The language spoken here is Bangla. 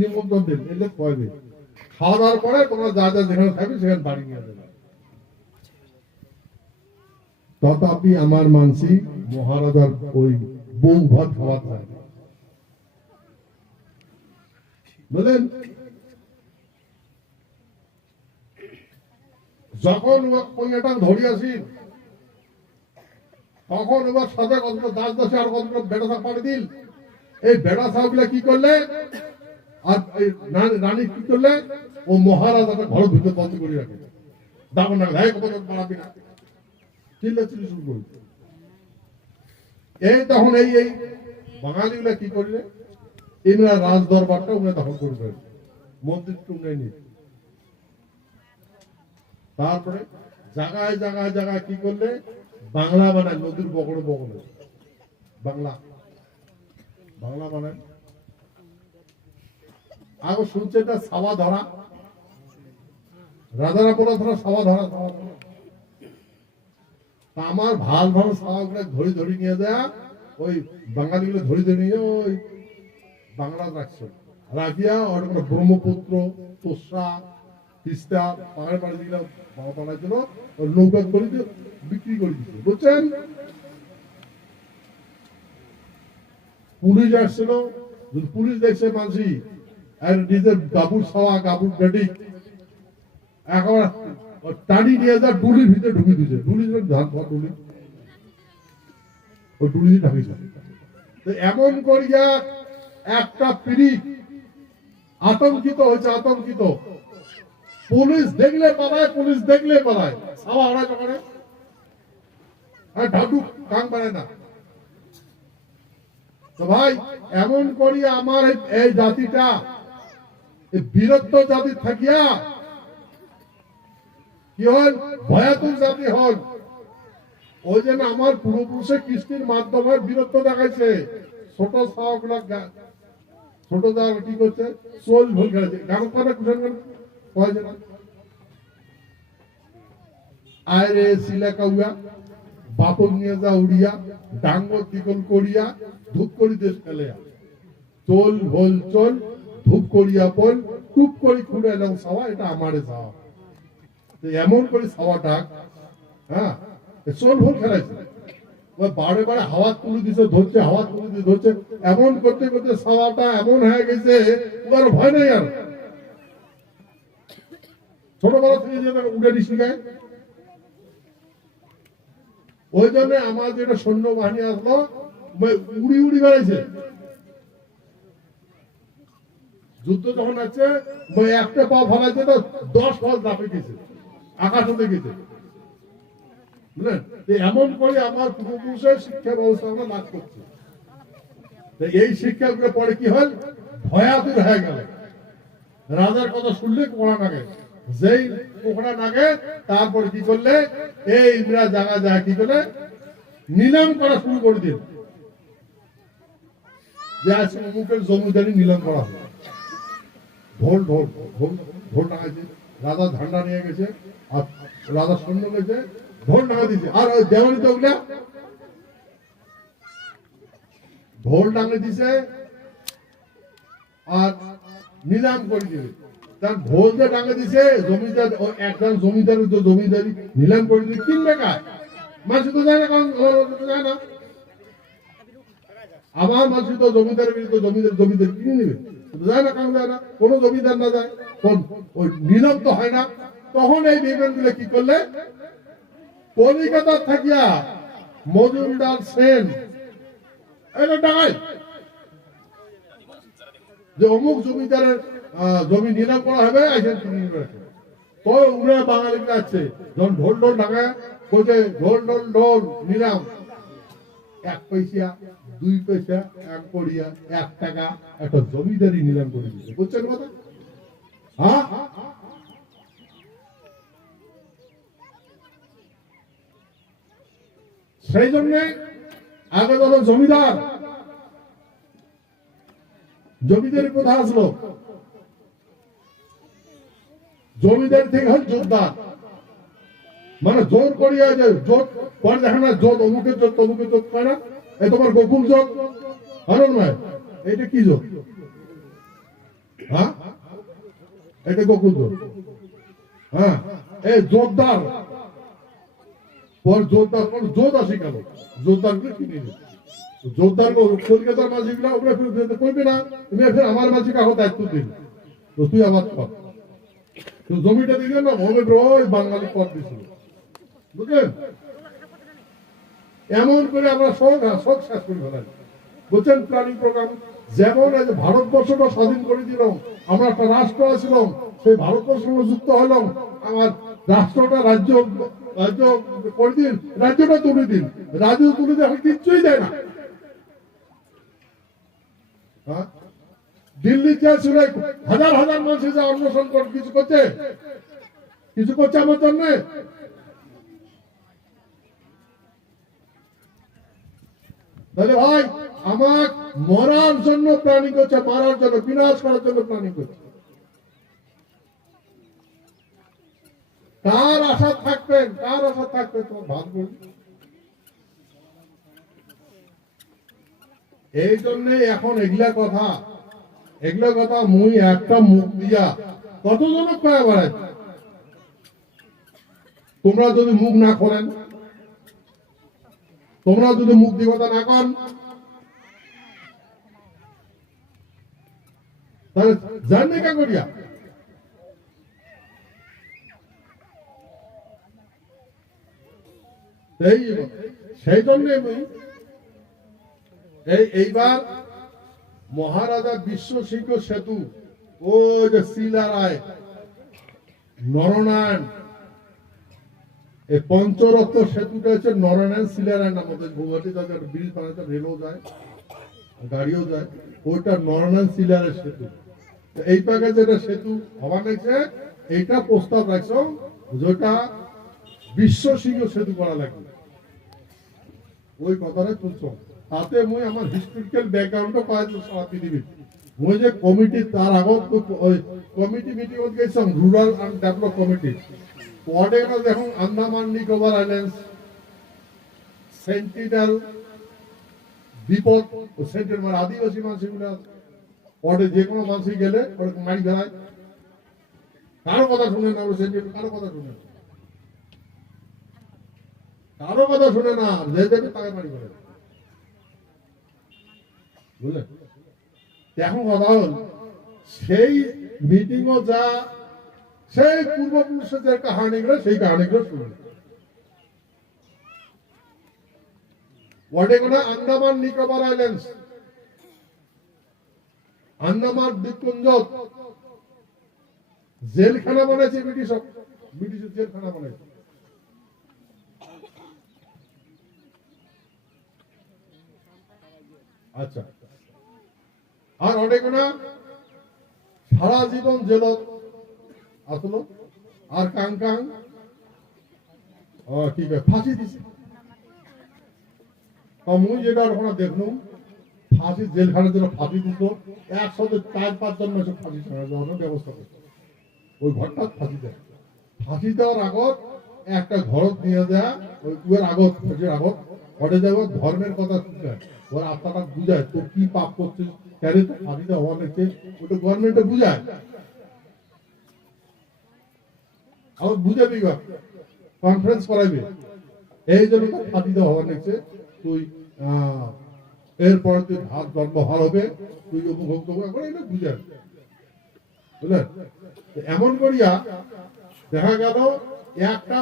নিমন্ত্রণ দিন, এলে খোয়াবে। খাওয়া দাওয়ার পরে তোমরা যা যা যেখানে থাকবে সেখানে বাড়ি নিয়ে যাবে। তথাপি আমার মানসি মহারাজার ওই বউ ভাত খাওয়া চায় বুঝলেন। যখন কইয়াটা ধরি আসি তখন এবার সাথে কত দাস দাসে আর কত বেড়া থাক পাড়ি দিল। এই বেড়া সাহগুলা কি করলে আর রানী কি করলে ও মহারাজাটা ঘরের ভিতরে বন্ধ করে রাখে। দাবন না কত বাড়াবি না চিল্লাচিল্লি শুরু করল। এই তখন এই এই বাঙালিগুলা কি করলে ইংরা রাজ দরবারটা উনি দখল করে ফেলেন, মন্দির টুঙ্গাই নিয়ে। তারপরে জায়গায় জায়গায় জায়গায় কি করলে বাংলা বানায়, নদীর বগড়ে বগড়ে বাংলা বাংলা বানায়। আগে শুনছে এটা সাওয়া ধরা, রাজারা বলা ধরা সাওয়া ধরা। আমার ভাল ভালো সাওয়াগুলো ধরি ধরি নিয়ে যায়, ওই বাঙালিগুলো ধরি ধরে নিয়ে ওই বাংলা রাখছে, রাখিয়া ওটা কোনো ব্রহ্মপুত্র তোষা তিস্তা পাহাড় পাড়ি দিলে বানাইছিল, নৌকা করে বিক্রি করে দিচ্ছে বুঝছেন। পুলিশ আসছিল, পুলিশ দেখছে মানসি আর নিজের গাবুর সাওয়া গাবুর বেডি একেবারে টানি নিয়ে যা ডুলির ভিতরে ঢুকে দিয়েছে। ডুলি ধান ডুলি ওই ডুলি ঢাকিয়েছে। এমন করিয়া একটা পিড়ি আতঙ্কিত হয়েছে, আতঙ্কিত। পুলিশ দেখলে পালায়, পুলিশ দেখলে পালায়, সাওয়া আড়াই করে ঢাডু কাং বানায় না। তো ভাই এমন করি আমার এই জাতিটা বীরত্ব জাতি থাকিয়া কি হল ভয়াতুর জাতি হল। ওই জন্য আমার পূর্বপুরুষে কৃষ্টির মাধ্যমে বীরত্ব দেখাইছে। ছোট সাওয়া গুলা ছোট জায়গা কি করছে চোল ভুল খেলেছে, গান করে কুশন কয়েছে না আয় রে শিলা কাউয়া বাপক নিয়ে যা উড়িয়া ডাঙ্গ দিগল করিয়া ধূপ করি দেশ খেলে চোল ভোল চোল ধূপ করিয়া পল টুপ করি খুঁড়ে এলাম সাওয়া, এটা আমারে সাওয়া। এমন করে সাওয়া ডাক, হ্যাঁ চোল ভোল খেলাইছে, বারে বারে হাওয়া তুলে দিছে ধরছে, হাওয়া তুলে দিয়ে ধরছে, এমন করতে করতে সাওয়াটা এমন হয়ে গেছে ওর ভয় নেই আর। ছোটবেলা থেকে যে উড়ে শিখায়, ওই জন্য আমার যেটা সৈন্য বাহিনী আসলো উড়ি উড়ি বেড়াইছে। যুদ্ধ যখন আছে একটা পা ফলাইছে তো 10 ফল দাপে গেছে, আকাশ হতে গেছে বুঝলেন। এমন করে আমার পূর্বপুরুষের শিক্ষা ব্যবস্থা আমরা লাভ করছি। এই শিক্ষাগুলো পরে কি হয় ভয়াতুর হয়ে গেল। রাজার কথা শুনলে কোকড়া নাগে, যেই কোকড়া নাগে তারপরে কি করলে এই ইন্দ্রা জায়গা যায় কি করলে নিলাম করা শুরু করে দিল। যে আজকে অমুকের জমিদারি নিলাম করা হবে, ঢোল ঢোল ঢোল ঢোল টাঙাইছে, রাজা ঝান্ডা নিয়ে গেছে আর রাজা সৈন্য গেছে ঢোল টাঙা দিচ্ছে। আর ওই দেওয়ানিতে ওগুলা ঢোল টাঙে দিছে আর নিলাম করে দিবে। তার ঢোল যে টাঙে দিছে জমিদার একজন জমিদারের জমিদারি নিলাম করে দিবে, কিনবে কাজ মানুষ তো যায় না, কারণ যায় না। আমার মানুষ তো জমিদারের বিরুদ্ধে জমিদার জমিদার কিনে নেবে, যায় না, কারণ যায় না, কোনো জমিদার না যায়, ওই নিলাম তো হয় না। তখন এই বিমানগুলো কি করলে কলিকাতা থাকিয়া মজুমদার সেন এটা ডাকাই যে অমুক জমিদারের জমি নিলাম করা হবে, তো উড়ে বাঙালিরা আছে যখন ঢোল ঢোল ডাকায় বলছে ঢোল ঢোল ঢোল নিলাম 1 পয়সা 2 পয়সা 1 কড়িয়া 1 টাকা একটা জমিদারি নিলাম করে দিচ্ছে বুঝছেন কথা। হ্যাঁ সেই জন্য আগে যখন জমিদার জমিদারি প্রথা আসলো, জমিদার থেকে হল যোদ্ধা, মানে জোর করিয়া যে জোট পরে দেখে না জোট অমুকের জোট তমুকের জোট করে না, এই তোমার গোকুল জোট হরণ নয়, এটা কি জোট হ্যাঁ এটা গোকুল হ্যাঁ এই জোরদার পর জোরদার কোন জোর আসে কেন জোরদারকে কিনে নে জোরদার কলকাতার মাঝিগুলা ওপরে ফিরে করবে না তুমি এখন আমার মাঝে কাগজ দায়িত্ব দিন তো তুই আমার কর তো জমিটা দিলে না হবে ওই বাঙালি পথ দিছিল বুঝলেন এমন করে আমরা শখ শেষ করে ফেলাই বুঝছেন প্ল্যানিং প্রোগ্রাম যেমন আজ ভারতবর্ষটা স্বাধীন করে দিলাম আমরা একটা রাষ্ট্র আছিলাম সেই ভারতবর্ষের সঙ্গে যুক্ত হলাম আমার রাষ্ট্রটা রাজ্য রাজ্য করে দিন রাজ্যটা তুলে দিন রাজ্য তুলে দিয়ে কিচ্ছুই দেয় না দিল্লি ছিল হাজার হাজার মানুষ যা অন্বেষণ করে কিছু করছে আমার জন্য তাহলে ভাই আমার মরার জন্য প্ল্যানিং করছে মারার জন্য বিনাশ করার জন্য প্ল্যানিং করছে কার আশা থাকবেন তোমার ভাববে এই জন্য এখন এগুলা কথা মুই একটা মুখ দিয়া কতজন কয়া বেড়াই তোমরা যদি মুখ না করেন তোমরা যদি মুখ দিয়ে কথা না করেন তাহলে জাননি কা করিয়া সেই জন্য এইবার মহারাজা বিশ্বসিংহ সেতু ওই যে শিলারায় নরনারায়ণ এই পঞ্চরত্ন সেতুটা হচ্ছে নরনারায়ণ শিলারায় আমাদের গুয়াহাটি যাদের ব্রিজ বানাতে রেলও যায় গাড়িও যায় ওইটা নরনারায়ণ শিলারের সেতু এই পাকে যেটা সেতু হওয়া লাগছে এইটা প্রস্তাব রাখছো যেটা বিশ্বসিংহ সেতু করা লাগবে ওই কথাটা তুলছো তাতে মুই আমার হিস্টোরিক্যাল ব্যাকগ্রাউন্ডও পাইছো সারা পৃথিবী মুই যে কমিটি তার আগত ওই কমিটি মিটিং হতে গেছিলাম রুরাল এন্ড ডেভেলপ কমিটি পরে না দেখুন আন্দামান নিকোবর আইল্যান্ডস সেন্টিনেল বিপদ ও সেন্টিনেল মানে আদিবাসী মানুষগুলো পরে যে কোনো মানুষই গেলে ওরকম মারি ফেলায় কারো কথা শুনে না ওর সেন্টিনেল কারো কথা শুনে না যে যাবে তাকে মারি ফেলে বুঝলেন এখন কথা হল সেই মিটিংও যা সেই পূর্বপুরুষের যে কাহানিগুলো সেই কাহানিগুলো শুনুন ওয়াটেগুলো আন্দামান নিকোবর আইল্যান্ডস আন্দামান দ্বীপপুঞ্জ জেলখানা বানাইছে ব্রিটিশের জেলখানা বানাইছে আচ্ছা আর অনেক না সারা জীবন জেল আসলো আর কাং ঠিক আছে ফাঁসি দিছে মুই যেটা ওখানে দেখলুম ফাঁসি জেলখানার জন্য ফাঁসি দিত একসাথে 4-5 জন মানুষ ফাঁসি দেওয়ার ব্যবস্থা করতো ওই ঘরটা ফাঁসি দেওয়ার আগত একটা ঘর নিয়ে যায় ওই কুয়ের আগত ফাঁসির আগত ঘরে যাবো ধর্মের কথা শুনতে ওর আত্মাটা বুঝায় তোর কি পাপ করছিস কেন ফাঁসি দেওয়া হওয়া লাগছে ওটা গভর্নমেন্টে বুঝায় আমার বুঝাবি কনফারেন্স করাইবে এই জন্য তো ফাঁসি দেওয়া হওয়া লাগছে তুই এরপরে তুই ভাত জন্ম ভালো হবে তুই উপভোগ করবো এটা বুঝায় বুঝলেন এমন করিয়া দেখা গেল একটা